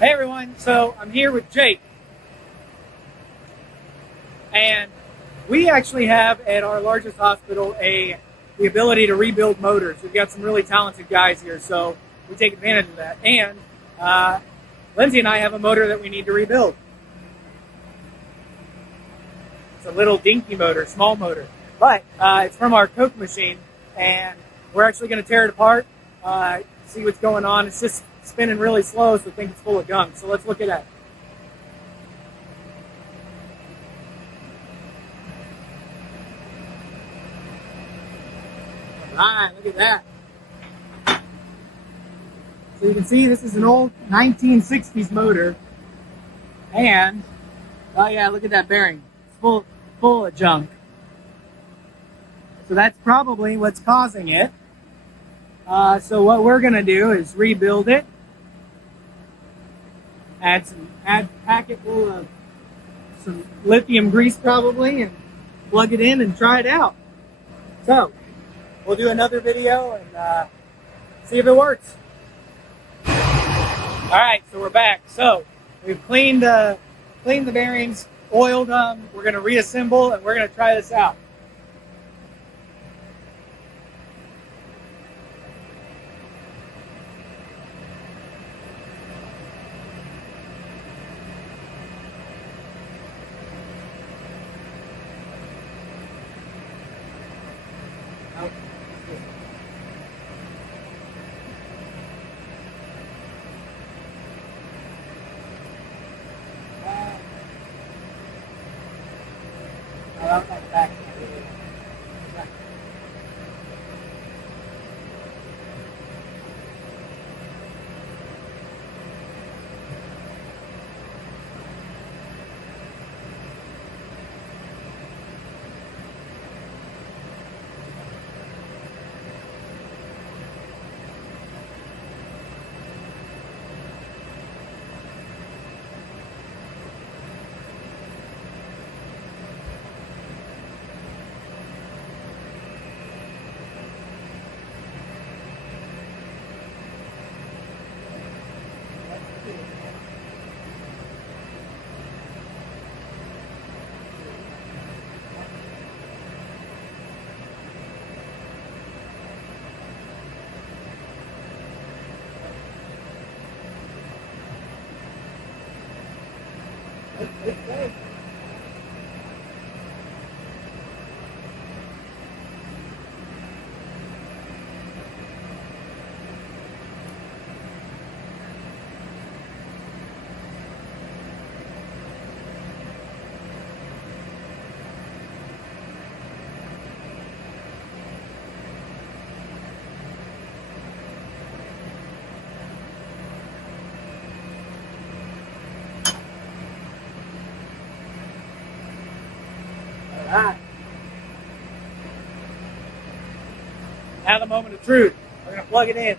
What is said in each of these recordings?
Hey everyone, so I'm here with Jake, and we actually have at our largest hospital the ability to rebuild motors. We've got some really talented guys here, so we take advantage of that. And Lindsay and I have a motor that we need to rebuild. It's a little dinky motor, small motor, but it's from our Coke machine, and we're actually going to tear it apart, see what's going on. It's just spinning really slow, so I think it's full of gunk. So let's look at that. All right, look at that. So you can see this is an old 1960s motor, and oh yeah, look at that bearing. It's full of junk. So that's probably what's causing it. So what we're gonna do is rebuild it. Add a packet full of some lithium grease probably, and plug it in and try it out. So we'll do another video and see if it works. All right, so we're back. So we've cleaned the bearings, oiled them. We're gonna reassemble and we're gonna try this out. Alright. Now the moment of truth. We're going to plug it in.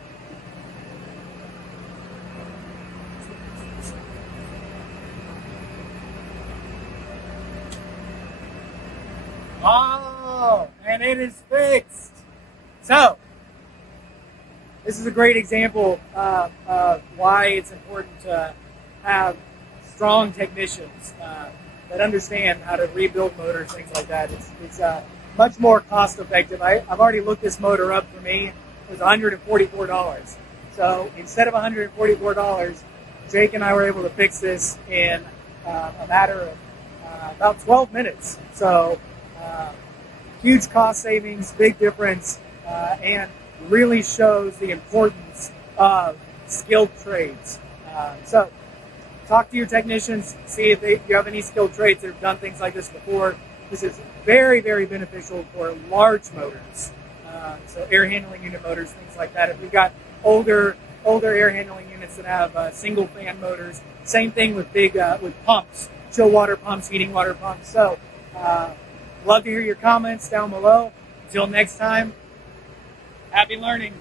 Oh, and it is fixed. So, this is a great example of why it's important to have strong technicians that understand how to rebuild motors, things like that. It's much more cost effective. I've already looked this motor up. For me, it was $144. So instead of $144, Jake and I were able to fix this in a matter of about 12 minutes. So huge cost savings, big difference, and really shows the importance of skilled trades. So talk to your technicians, see if you have any skilled trades that have done things like this before. This is very, very beneficial for large motors, so air handling unit motors, things like that. If you've got older air handling units that have single fan motors, same thing with with pumps, chill water pumps, heating water pumps. So love to hear your comments down below. Until next time, happy learning.